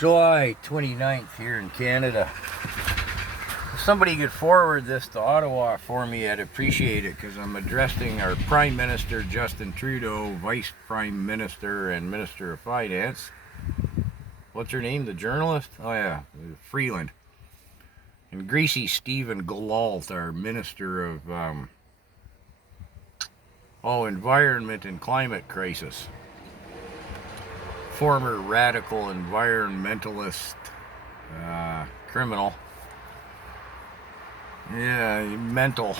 July 29th here in Canada. If somebody could forward this to Ottawa for me, I'd appreciate it, because I'm addressing our Prime Minister Justin Trudeau, Vice Prime Minister and Minister of Finance. What's her name? The journalist? Oh yeah, Freeland. And Greasy Stephen Galault, our Minister of Environment and Climate Crisis. Former radical environmentalist criminal. Yeah, environmentalist,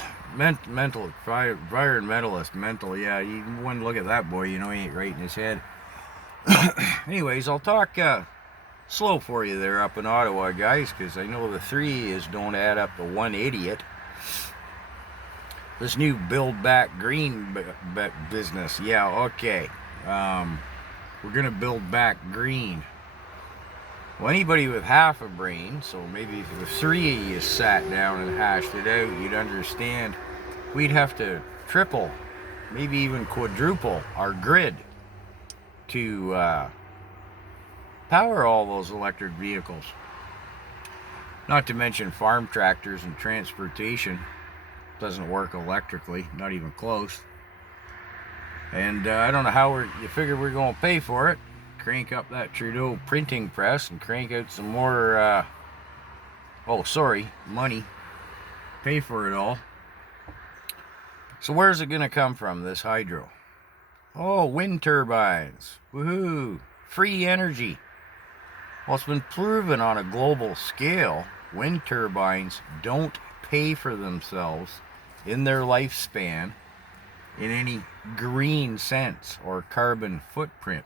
mental. Yeah, you wouldn't look at that boy, you know he ain't right in his head. Anyways, I'll talk slow for you there up in Ottawa, guys, because I know the three is don't add up to one idiot. This new Build Back Green business. Yeah, okay. We're going to build back green. Well, anybody with half a brain, so maybe if the three of you sat down and hashed it out, you'd understand we'd have to triple, maybe even quadruple our grid to power all those electric vehicles. Not to mention farm tractors and transportation. Doesn't work electrically, not even close. And I don't know how you figure we're going to pay for it. Crank up that Trudeau printing press and crank out some more, money. Pay for it all. So where's it going to come from, this hydro? Oh, wind turbines. Woohoo. Free energy. Well, it's been proven on a global scale, wind turbines don't pay for themselves in their lifespan in any green sense or carbon footprint.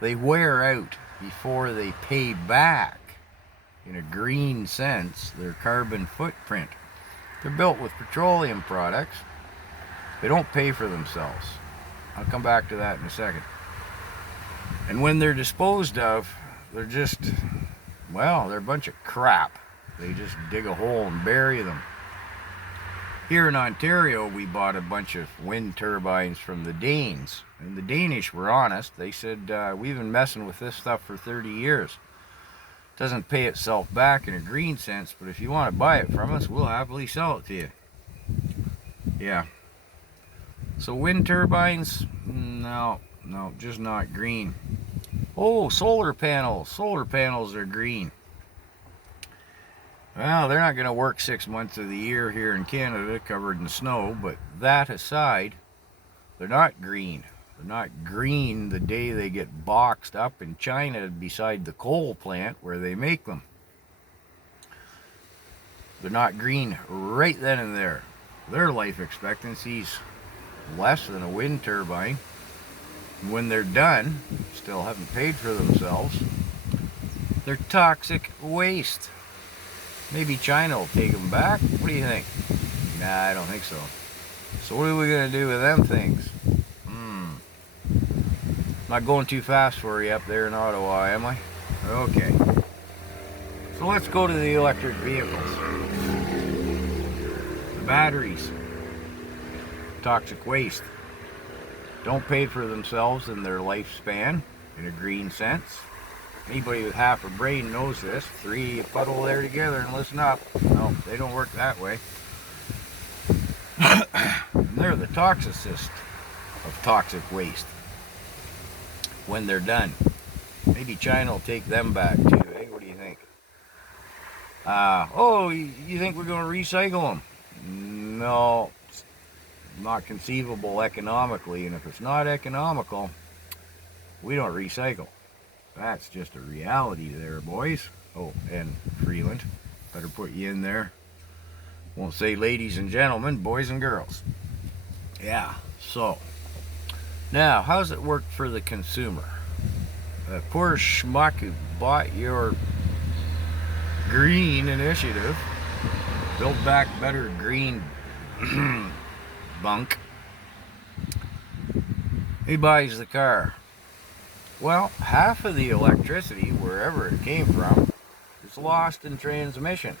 They wear out before they pay back in a green sense their carbon footprint. They're built with petroleum products. They don't pay for themselves. I'll come back to that in a second. And when they're disposed of, they're just, they're a bunch of crap. They just dig a hole and bury them. Here in Ontario, we bought a bunch of wind turbines from the Danes. And the Danish were honest. They said, we've been messing with this stuff for 30 years. It doesn't pay itself back in a green sense, but if you want to buy it from us, we'll happily sell it to you. Yeah. So wind turbines, no, just not green. Oh, solar panels. Solar panels are green. Well, they're not going to work 6 months of the year here in Canada covered in snow, but that aside, they're not green. They're not green the day they get boxed up in China beside the coal plant where they make them. They're not green right then and there. Their life expectancy's less than a wind turbine. When they're done, still haven't paid for themselves, they're toxic waste. Maybe China will take them back. What do you think? Nah, I don't think so. So what are we going to do with them things? Not going too fast for you up there in Ottawa, am I? Okay. So let's go to the electric vehicles. The batteries. Toxic waste. Don't pay for themselves in their lifespan in a green sense. Anybody with half a brain knows this. Three puddle there together and listen up. No, they don't work that way. And they're the toxicist of toxic waste when they're done. Maybe China will take them back too, eh? What do you think? You think we're going to recycle them? No, it's not conceivable economically, and if it's not economical, we don't recycle. That's just a reality there, boys. Oh, and Freeland, better put you in there. Won't say ladies and gentlemen, boys and girls. Yeah, so. Now, how's it work for the consumer? The poor schmuck who bought your green initiative, Build Back Better Green bunk, he buys the car. Well, half of the electricity, wherever it came from, is lost in transmission.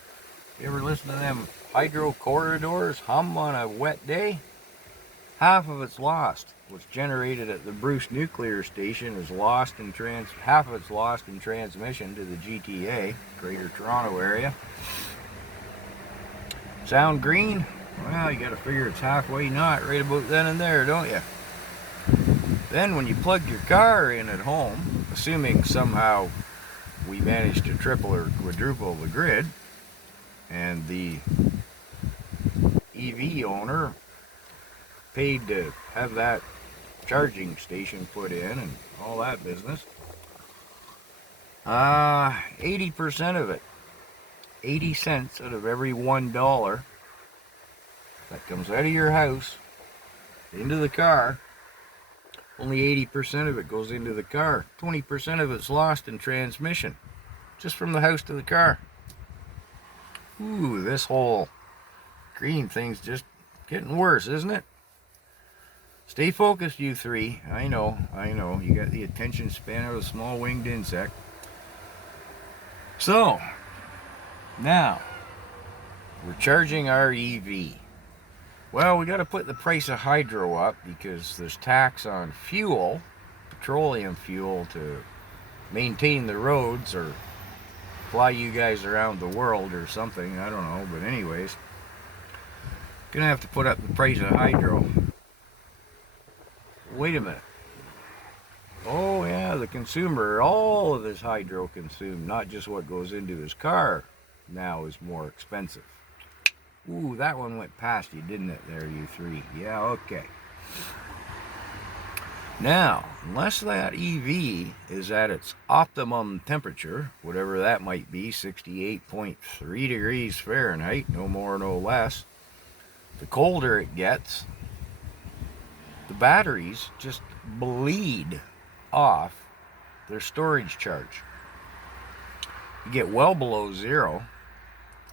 You ever listen to them hydro corridors hum on a wet day? half of it's lost. What's generated at the Bruce Nuclear Station is lost in half of it's lost in transmission to the GTA, Greater Toronto Area. Sound green? Well, you gotta figure it's halfway not right about then and there, don't you? Then when you plug your car in at home, assuming somehow we managed to triple or quadruple the grid, and the EV owner paid to have that charging station put in and all that business, 80% of it, 80 cents out of every $1 that comes out of your house into the car, only 80% of it goes into the car. 20% of it's lost in transmission, just from the house to the car. Ooh, this whole green thing's just getting worse, isn't it? Stay focused, you three. I know. You got the attention span of a small winged insect. So, now, we're charging our EV. Well, we got to put the price of hydro up because there's tax on fuel, petroleum fuel, to maintain the roads or fly you guys around the world or something. I don't know, but anyways, gonna have to put up the price of hydro. Wait a minute. Oh yeah, the consumer, all of his hydro consumed, not just what goes into his car, now is more expensive. Ooh, that one went past you, didn't it there, you three? Yeah, okay. Now, unless that EV is at its optimum temperature, whatever that might be, 68.3 degrees Fahrenheit, no more, no less, the colder it gets, the batteries just bleed off their storage charge. You get well below zero,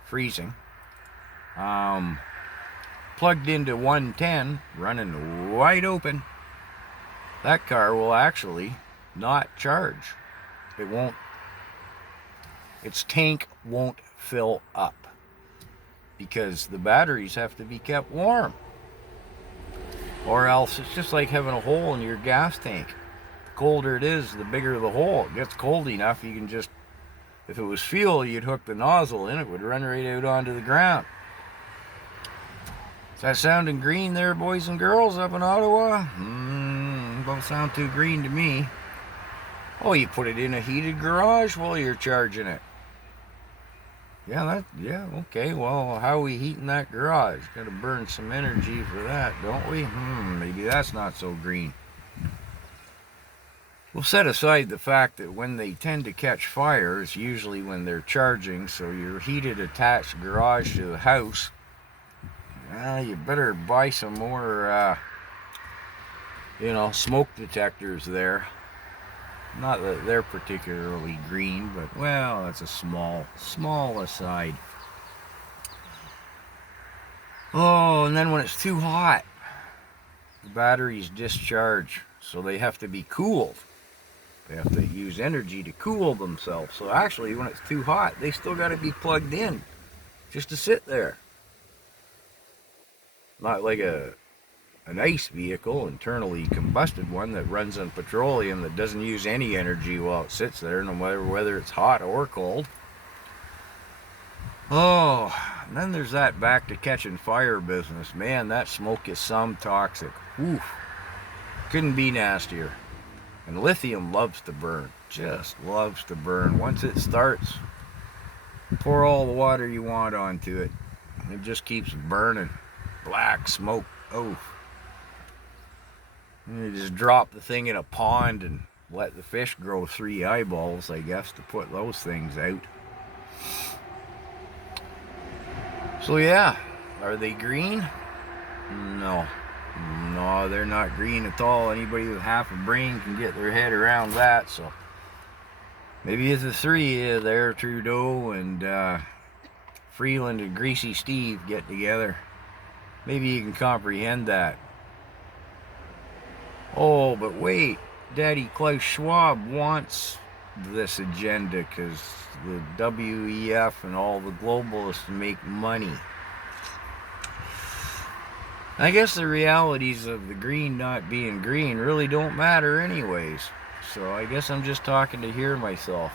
freezing, plugged into 110, running wide open, that car will actually not charge. It won't, its tank won't fill up because the batteries have to be kept warm. Or else it's just like having a hole in your gas tank. The colder it is, the bigger the hole. It gets cold enough, you can just, if it was fuel, you'd hook the nozzle in, it would run right out onto the ground. Is that sounding green there, boys and girls up in Ottawa? Don't sound too green to me. Oh, you put it in a heated garage while you're charging it. Yeah, okay. Well, how are we heating that garage? Got to burn some energy for that, don't we? Maybe that's not so green. We'll set aside the fact that when they tend to catch fire, it's usually when they're charging, so your heated attached garage to the house, well, you better buy some more, smoke detectors there. Not that they're particularly green, but, well, that's a small aside. Oh, and then when it's too hot, the batteries discharge, so they have to be cooled. They have to use energy to cool themselves. So actually, when it's too hot, they still got to be plugged in just to sit there. Not like an ICE vehicle, internally combusted one that runs on petroleum that doesn't use any energy while it sits there, no matter whether it's hot or cold. Oh, and then there's that back to catching fire business. Man, that smoke is some toxic. Oof. Couldn't be nastier. And lithium loves to burn. Just loves to burn. Once it starts, pour all the water you want onto it. It just keeps burning. Black smoke. Oh. You just drop the thing in a pond and let the fish grow 3 eyeballs, I guess, to put those things out. So yeah, are they green? No, they're not green at all. Anybody with half a brain can get their head around that. So maybe it's the three there, Trudeau and Freeland and Greasy Steve, get together. Maybe you can comprehend that. Oh, but wait, Daddy Klaus Schwab wants this agenda because the WEF and all the globalists make money. I guess the realities of the green not being green really don't matter anyways. So I guess I'm just talking to hear myself.